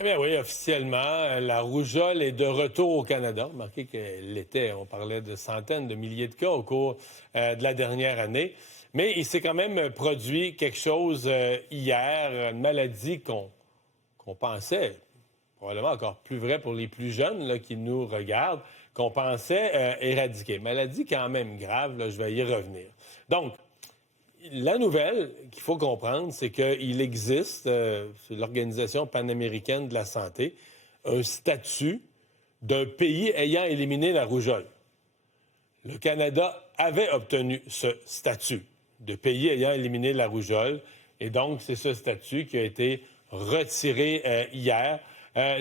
Eh bien oui, officiellement, la rougeole est de retour au Canada. Remarquez que l'été, on parlait de centaines de milliers de cas au cours de la dernière année. Mais il s'est quand même produit quelque chose hier, une maladie qu'on pensait, probablement encore plus vrai pour les plus jeunes là, qui nous regardent, qu'on pensait éradiquer. Maladie quand même grave, là, je vais y revenir. Donc, la nouvelle qu'il faut comprendre, c'est qu'il existe, c'est l'Organisation panaméricaine de la santé, un statut d'un pays ayant éliminé la rougeole. Le Canada avait obtenu ce statut de pays ayant éliminé la rougeole, et donc c'est ce statut qui a été retiré hier.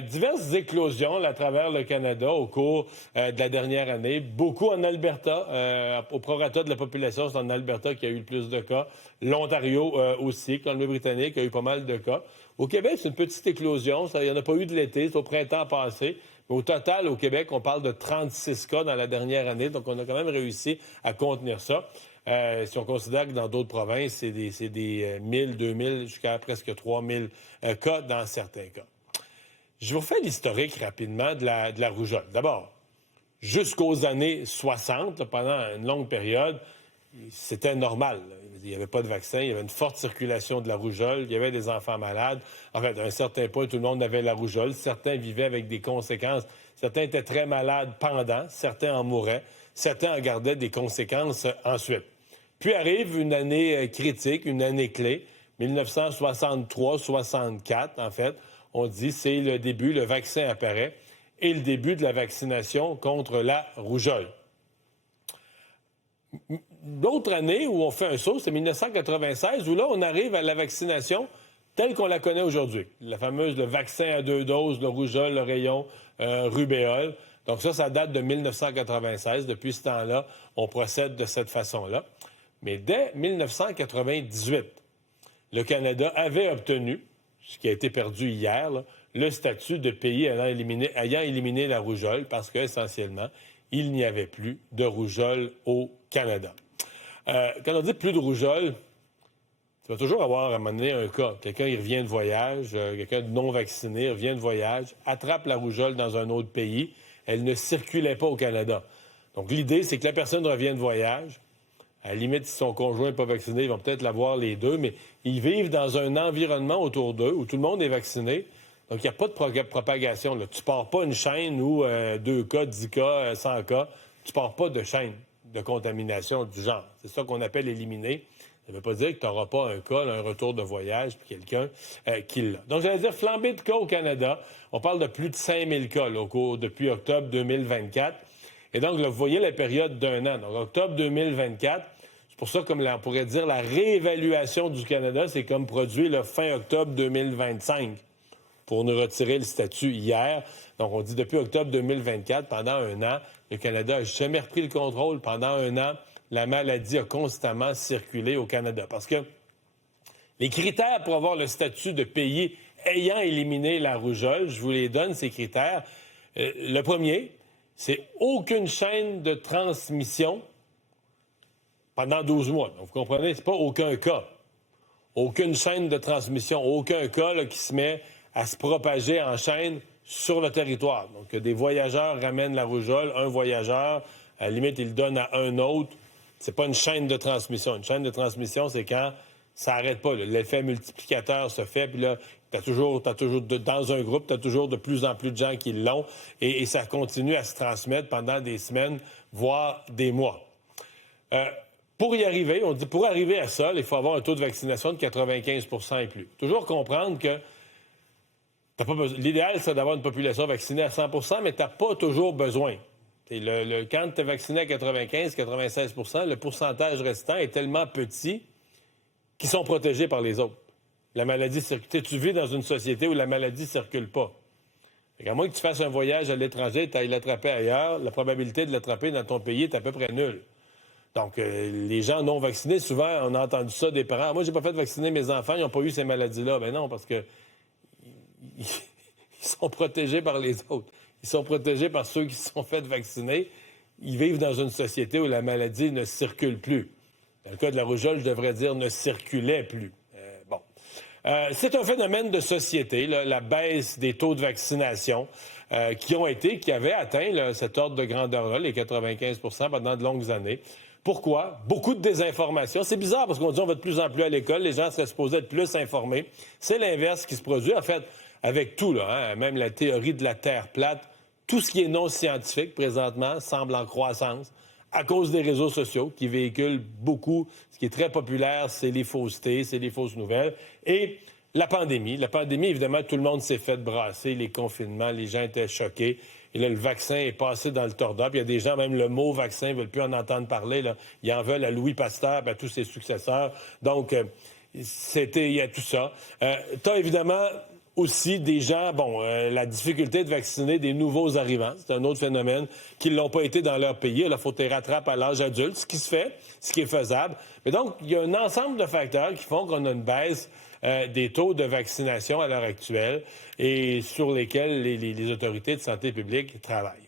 Diverses éclosions là, à travers le Canada au cours de la dernière année. Beaucoup en Alberta. Au prorata de la population, c'est en Alberta qu'il y a eu le plus de cas. L'Ontario aussi, Colombie-Britannique, il y a eu pas mal de cas. Au Québec, c'est une petite éclosion. Il n'y en a pas eu de l'été, c'est au printemps passé. Mais au total, au Québec, on parle de 36 cas dans la dernière année. Donc, on a quand même réussi à contenir ça. Si on considère que dans d'autres provinces, c'est des 1000, 2000, jusqu'à presque 3000 cas dans certains cas. Je vous refais l'historique rapidement de la rougeole. D'abord, jusqu'aux années 60, là, pendant une longue période, c'était normal. Là. Il n'y avait pas de vaccin, il y avait une forte circulation de la rougeole, il y avait des enfants malades. En fait, à un certain point, tout le monde avait la rougeole. Certains vivaient avec des conséquences. Certains étaient très malades pendant, certains en mouraient, certains en gardaient des conséquences ensuite. Puis arrive une année critique, une année clé, 1963-64, en fait. On dit c'est le début, le vaccin apparaît, et le début de la vaccination contre la rougeole. D'autres années où on fait un saut, c'est 1996, où là, on arrive à la vaccination telle qu'on la connaît aujourd'hui. La fameuse, le vaccin à 2 doses, le rougeole, le rayon, rubéole. Donc ça date de 1996. Depuis ce temps-là, on procède de cette façon-là. Mais dès 1998, le Canada avait obtenu, ce qui a été perdu hier, là, le statut de pays ayant éliminé la rougeole parce qu'essentiellement, il n'y avait plus de rougeole au Canada. Quand on dit plus de rougeole, tu vas toujours avoir à un moment donné un cas. Quelqu'un, il revient de voyage, quelqu'un de non vacciné revient de voyage, attrape la rougeole dans un autre pays, elle ne circulait pas au Canada. Donc l'idée, c'est que la personne revient de voyage. À la limite, si son conjoint n'est pas vacciné, ils vont peut-être l'avoir les deux, mais ils vivent dans un environnement autour d'eux où tout le monde est vacciné. Donc, il n'y a pas de propagation. Là. Tu ne pars pas une chaîne où 2 cas, 10 cas, 100 cas. Tu ne pars pas de chaîne de contamination du genre. C'est ça qu'on appelle éliminer. Ça ne veut pas dire que tu n'auras pas un cas, là, un retour de voyage, puis quelqu'un qui l'a. Donc, j'allais dire flambée de cas au Canada. On parle de plus de 5000 cas là, depuis octobre 2024. Et donc, là, vous voyez la période d'un an. Donc, octobre 2024, c'est pour ça, comme on pourrait dire, la réévaluation du Canada, c'est comme produit le fin octobre 2025 pour nous retirer le statut hier. Donc, on dit depuis octobre 2024, pendant un an, le Canada n'a jamais repris le contrôle. Pendant un an, la maladie a constamment circulé au Canada. Parce que les critères pour avoir le statut de pays ayant éliminé la rougeole, je vous les donne, ces critères. Le premier, c'est aucune chaîne de transmission pendant 12 mois. Donc, vous comprenez, c'est pas aucun cas. Aucune chaîne de transmission, aucun cas là, qui se met à se propager en chaîne sur le territoire. Donc, des voyageurs ramènent la rougeole, un voyageur, à la limite, il le donne à un autre. C'est pas une chaîne de transmission. Une chaîne de transmission, c'est quand ça n'arrête pas. Là. L'effet multiplicateur se fait, puis là, dans un groupe, tu as toujours de plus en plus de gens qui l'ont, et ça continue à se transmettre pendant des semaines, voire des mois. Pour y arriver, on dit pour arriver à ça, il faut avoir un taux de vaccination de 95 et plus. Toujours comprendre que l'idéal, c'est d'avoir une population vaccinée à 100 mais tu n'as pas toujours besoin. Quand tu es vacciné à 95-96 le pourcentage restant est tellement petit qu'ils sont protégés par les autres. La maladie circule. Tu vis dans une société où la maladie ne circule pas. À moins que tu fasses un voyage à l'étranger, tu ailles l'attraper ailleurs, la probabilité de l'attraper dans ton pays est à peu près nulle. Donc, les gens non vaccinés, souvent, on a entendu ça des parents. Moi, j'ai pas fait vacciner mes enfants, ils n'ont pas eu ces maladies-là. Ben non, parce que ils sont protégés par les autres. Ils sont protégés par ceux qui se sont fait vacciner. Ils vivent dans une société où la maladie ne circule plus. Dans le cas de la rougeole, je devrais dire ne circulait plus. Bon. C'est un phénomène de société, là, la baisse des taux de vaccination qui avaient atteint là, cet ordre de grandeur-là, les 95 pendant de longues années. Pourquoi? Beaucoup de désinformation. C'est bizarre parce qu'on dit qu'on va de plus en plus à l'école, les gens seraient supposés être plus informés. C'est l'inverse qui se produit. En fait, avec tout, là, hein, même la théorie de la Terre plate, tout ce qui est non scientifique présentement semble en croissance à cause des réseaux sociaux qui véhiculent beaucoup. Ce qui est très populaire, c'est les faussetés, c'est les fausses nouvelles. Et la pandémie. La pandémie, évidemment, tout le monde s'est fait brasser, les confinements, les gens étaient choqués. Et là, le vaccin est passé dans le tordop. Il y a des gens, même le mot vaccin, ne veulent plus en entendre parler. Là. Ils en veulent à Louis Pasteur et à tous ses successeurs. Donc, il y a tout ça. Tu as évidemment aussi des gens, la difficulté de vacciner des nouveaux arrivants. C'est un autre phénomène qui ne l'ont pas été dans leur pays. Il faut les rattraper à l'âge adulte, ce qui se fait, ce qui est faisable. Mais donc, il y a un ensemble de facteurs qui font qu'on a une baisse des taux de vaccination à l'heure actuelle et sur lesquels les autorités de santé publique travaillent.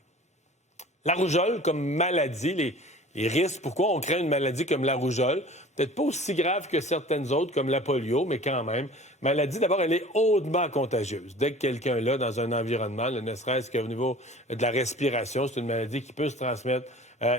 La rougeole comme maladie, les risques, pourquoi on craint une maladie comme la rougeole? Peut-être pas aussi grave que certaines autres, comme la polio, mais quand même. Maladie, d'abord, elle est hautement contagieuse. Dès que quelqu'un l'a dans un environnement, ne serait-ce qu'au niveau de la respiration, c'est une maladie qui peut se transmettre,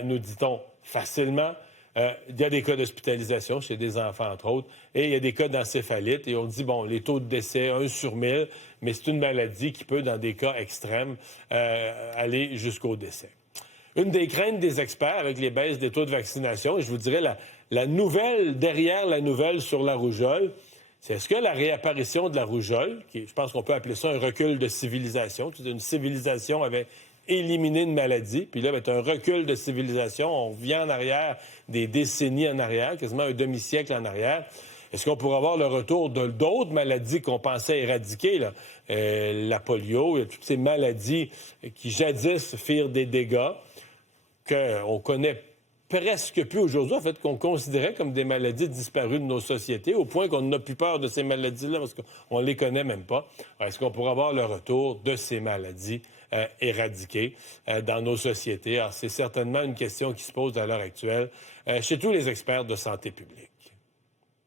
nous dit-on, facilement. Il y a des cas d'hospitalisation chez des enfants, entre autres, et il y a des cas d'encéphalite. Et on dit, les taux de décès, 1 sur 1000, mais c'est une maladie qui peut, dans des cas extrêmes, aller jusqu'au décès. Une des craintes des experts avec les baisses des taux de vaccination, et je vous dirais la nouvelle, derrière la nouvelle sur la rougeole, c'est est-ce que la réapparition de la rougeole, je pense qu'on peut appeler ça un recul de civilisation, une civilisation avait éliminé une maladie, puis là, c'est un recul de civilisation, on revient en arrière des décennies en arrière, quasiment un demi-siècle en arrière. Est-ce qu'on pourrait avoir le retour d'autres maladies qu'on pensait éradiquer, là? La polio, toutes ces maladies qui jadis firent des dégâts, qu'on connaît presque plus aujourd'hui, en fait, qu'on considérait comme des maladies disparues de nos sociétés, au point qu'on n'a plus peur de ces maladies-là parce qu'on ne les connaît même pas. Alors, est-ce qu'on pourrait avoir le retour de ces maladies éradiquées dans nos sociétés? Alors, c'est certainement une question qui se pose à l'heure actuelle chez tous les experts de santé publique.